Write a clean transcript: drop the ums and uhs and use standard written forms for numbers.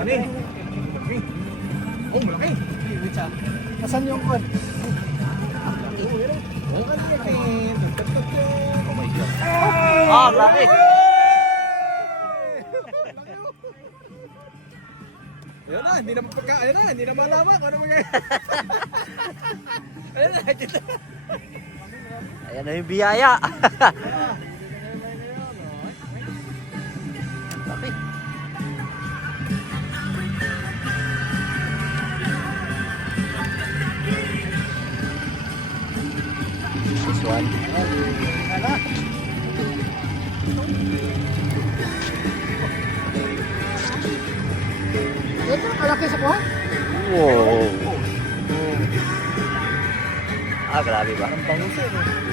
Ano eh? Oh, malaki. Asan yung kon? Oh my God. Ah, grabe. Ayun na, hindi na ayun na, hindi na malaman kung ano mangyayari. Ayun na, Ayan na yung biyaya. Laki. This one. Ito, kalaki sa kuha. Wow. Ah, grabe ba? Ang bangus eh.